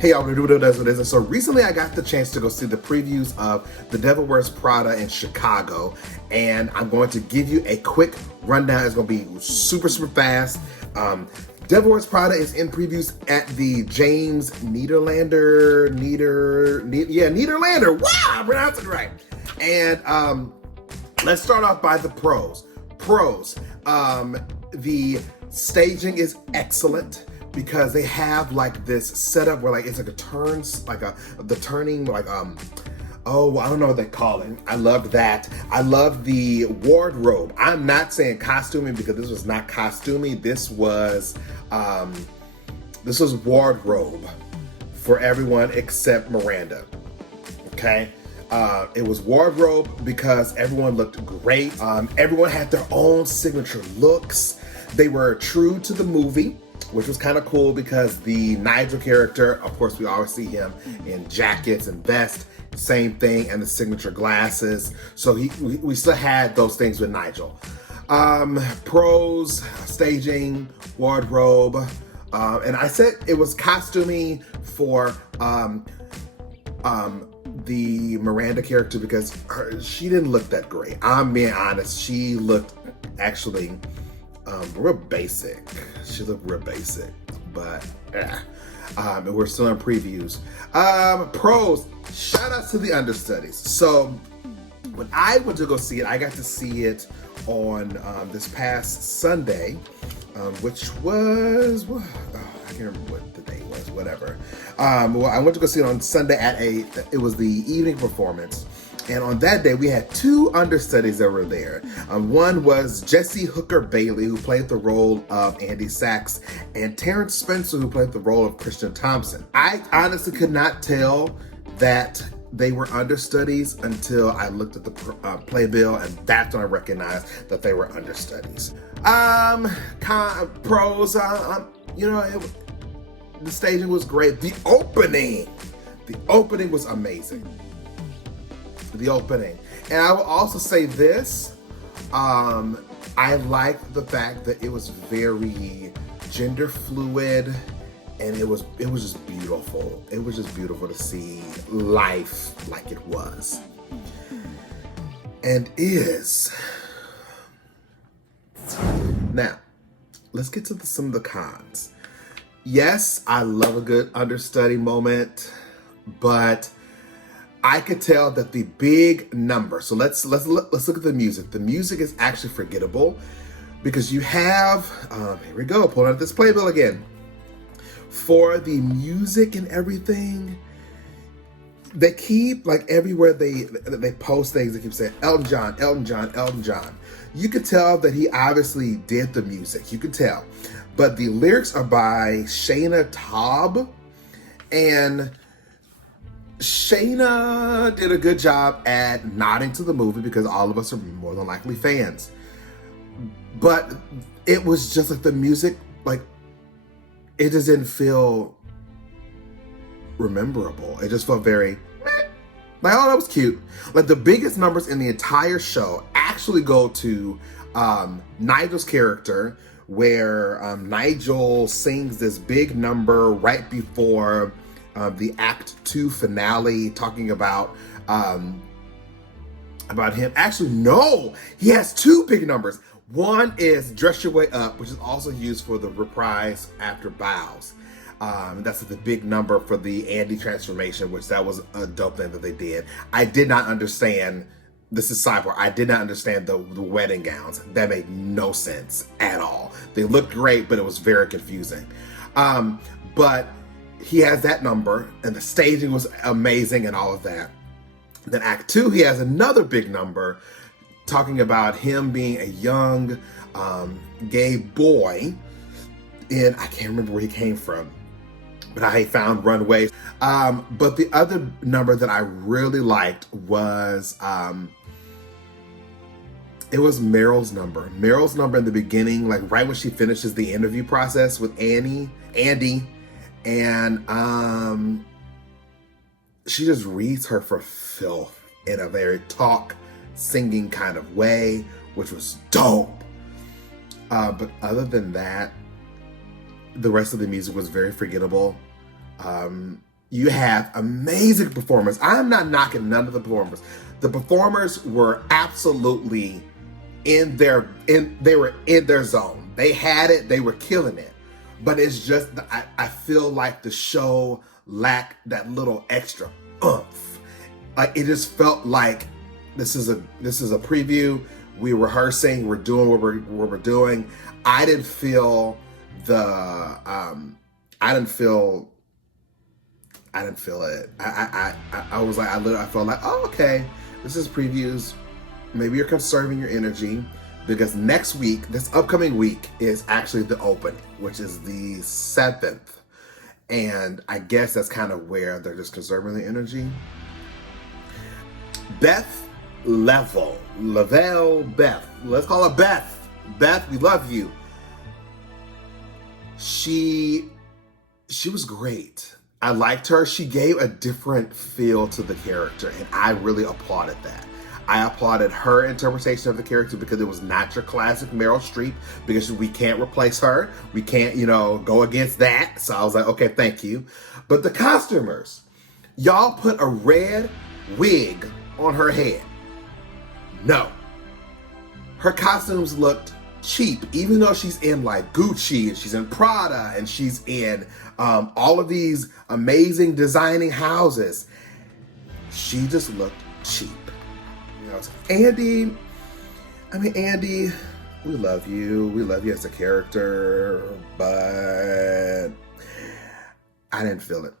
Hey y'all, what it is. And so recently I got the chance to go see the previews of The Devil Wears Prada in Chicago, and I'm going to give you a quick rundown. It's going to be super fast. Devil Wears Prada is in previews at the James Nederlander. Wow, I pronounced it right. And let's start off by the pros. The staging is excellent, because they have like this setup where like it's like a turns, like the turning, like oh, I don't know what they call it. I loved that. I love the wardrobe. I'm not saying costuming, because this was not costuming. This was wardrobe for everyone except Miranda. Okay. It was wardrobe because everyone looked great. Everyone had their own signature looks. They were true to the movie, which was kind of cool, because the Nigel character, of course, we always see him in jackets and vest, same thing, and the signature glasses. So we still had those things with Nigel. Pros, staging, wardrobe, and I said it was costuming for the Miranda character, because she didn't look that great. I'm being honest, she looked actually real basic. She looked real basic, but and we're still in previews. Pros, shout out to the understudies. So when I went to go see it, I got to see it on this past Sunday, which was, I can't remember what the day was, whatever. Well, I went to go see it on Sunday it was the evening performance. And on that day, we had two understudies that were there. One was Jesse Hooker Bailey, who played the role of Andy Sachs, and Terrence Spencer, who played the role of Christian Thompson. I honestly could not tell that they were understudies until I looked at the playbill, and that's when I recognized that they were understudies. Pros, the staging was great. The opening was amazing. The opening. And I will also say this, I liked the fact that it was very gender fluid, and it was just beautiful. It was just beautiful to see life like it was and is. Now, let's get to some of the cons. Yes, I love a good understudy moment, but I could tell that the big number. So let's look at the music. The music is actually forgettable, because you have here we go, pulling out this playbill again. For the music and everything, they keep, like, everywhere they post things, they keep saying Elton John, Elton John, Elton John. You could tell that he obviously did the music. You could tell, but the lyrics are by Shayna Taub, and Shayna did a good job at nodding to the movie, because all of us are more than likely fans. But it was just like the music, like, it just didn't feel rememberable. It just felt very, like, oh, that was cute. Like, the biggest numbers in the entire show actually go to Nigel's character, where Nigel sings this big number right before the Act 2 finale, talking about him. Actually, no, he has two big numbers. One is Dress Your Way Up, which is also used for the reprise after Bows. That's the big number for the Andy transformation, which that was a dope thing that they did. I did not understand, this is sidebar, I did not understand the wedding gowns. That made no sense at all. They looked great, but it was very confusing. But he has that number, and the staging was amazing and all of that. Then Act 2, he has another big number talking about him being a young gay boy, and I can't remember where he came from, but I found Runways. But the other number that I really liked was it was Meryl's number. Meryl's number in the beginning, like right when she finishes the interview process with Andy, and she just reads her for filth in a very singing kind of way, which was dope. But other than that, the rest of the music was very forgettable. You have amazing performers. I'm not knocking none of the performers. The performers were absolutely they were in their zone. They had it, they were killing it. But it's just, I feel like the show lacked that little extra oomph. Like, it just felt like this is a preview. We're rehearsing, we're doing what we're doing. I didn't feel it. I was like, I felt like, oh, okay, this is previews. Maybe you're conserving your energy, because next week, this upcoming week, is actually the opening, which is the 7th. And I guess that's kind of where they're just conserving the energy. Beth, let's call her Beth. Beth, we love you. She was great. I liked her. She gave a different feel to the character, and I really applauded that. I applauded her interpretation of the character, because it was not your classic Meryl Streep, because we can't replace her. We can't, go against that. So I was like, okay, thank you. But the costumers, y'all put a red wig on her head. No. Her costumes looked cheap, even though she's in like Gucci and she's in Prada and she's in all of these amazing designing houses. She just looked cheap. Andy, we love you. We love you as a character, but I didn't feel it.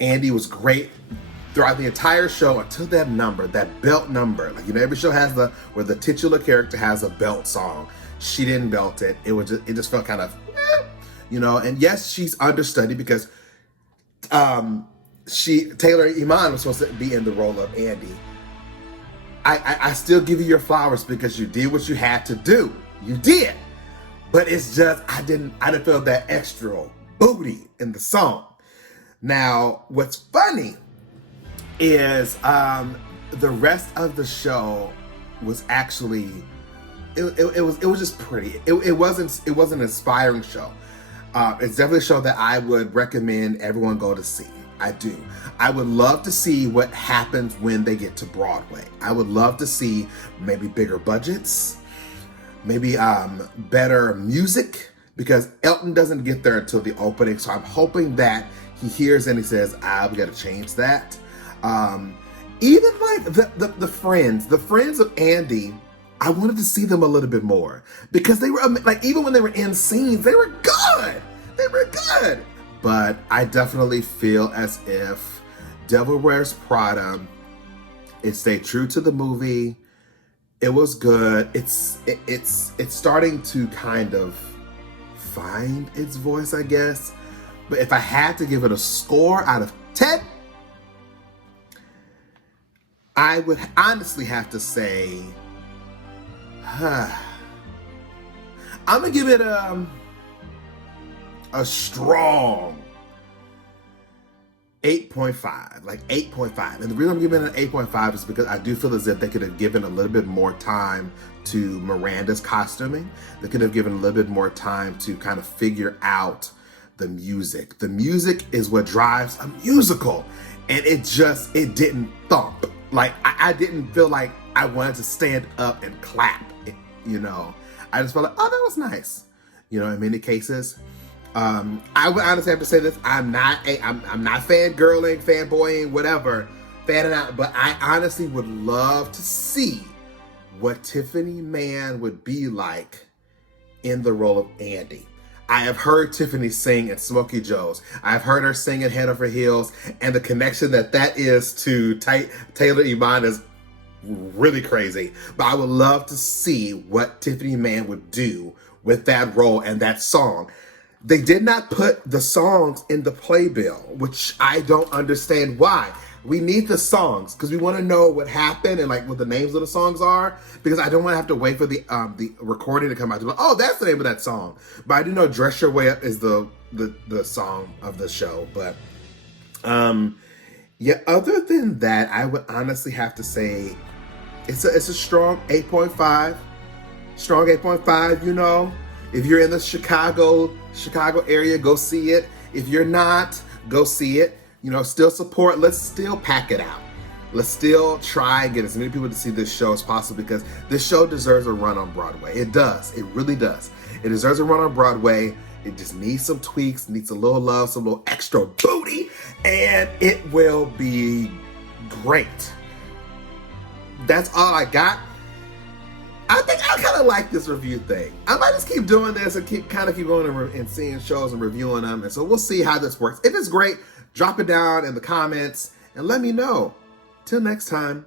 Andy was great throughout the entire show until that number, that belt number. Like, every show has where the titular character has a belt song. She didn't belt it. It just felt kind of, and yes, she's understudied because Taylor Iman was supposed to be in the role of Andy. I still give you your flowers, because you did what you had to do. You did. But it's just, I didn't feel that extra booty in the song. Now, what's funny is the rest of the show was actually, it was just pretty. It wasn't an inspiring show. It's definitely a show that I would recommend everyone go to see. I do. I would love to see what happens when they get to Broadway. I would love to see maybe bigger budgets, maybe better music, because Elton doesn't get there until the opening. So I'm hoping that he hears and he says, we got to change that. Even like the friends of Andy, I wanted to see them a little bit more, because they were like, even when they were in scenes, they were good. They were good. But I definitely feel as if Devil Wears Prada, it stayed true to the movie. It was good. It's starting to kind of find its voice, I guess. But if I had to give it a score out of 10, I would honestly have to say, I'm gonna give it a strong 8.5, like 8.5. And the reason I'm giving it an 8.5 is because I do feel as if they could have given a little bit more time to Miranda's costuming. They could have given a little bit more time to kind of figure out the music. The music is what drives a musical. And it didn't thump. Like, I didn't feel like I wanted to stand up and clap, I just felt like, oh, that was nice. In many cases. I would honestly have to say this. I'm not fangirling, fanboying, whatever, fanning out, but I honestly would love to see what Tiffany Mann would be like in the role of Andy. I have heard Tiffany sing at Smokey Joe's. I've heard her sing at Head Over Heels, and the connection that is to Taylor Iman is really crazy. But I would love to see what Tiffany Mann would do with that role and that song. They did not put the songs in the playbill, which I don't understand why. We need the songs because we want to know what happened and like what the names of the songs are, because I don't want to have to wait for the recording to come out to be like, oh, that's the name of that song. But I do know Dress Your Way Up is the song of the show. But yeah, other than that, I would honestly have to say it's a strong 8.5. Strong 8.5, If you're in the Chicago area, go see it. If you're not, go see it. You know, still support. Let's still pack it out. Let's still try and get as many people to see this show as possible, because this show deserves a run on Broadway. It does. It really does. It deserves a run on Broadway. It just needs some tweaks, needs a little love, some little extra booty, and it will be great. That's all I got. I think I kind of like this review thing. I might just keep doing this and keep going and seeing shows and reviewing them. And so we'll see how this works. If it's great, drop it down in the comments and let me know. Till next time.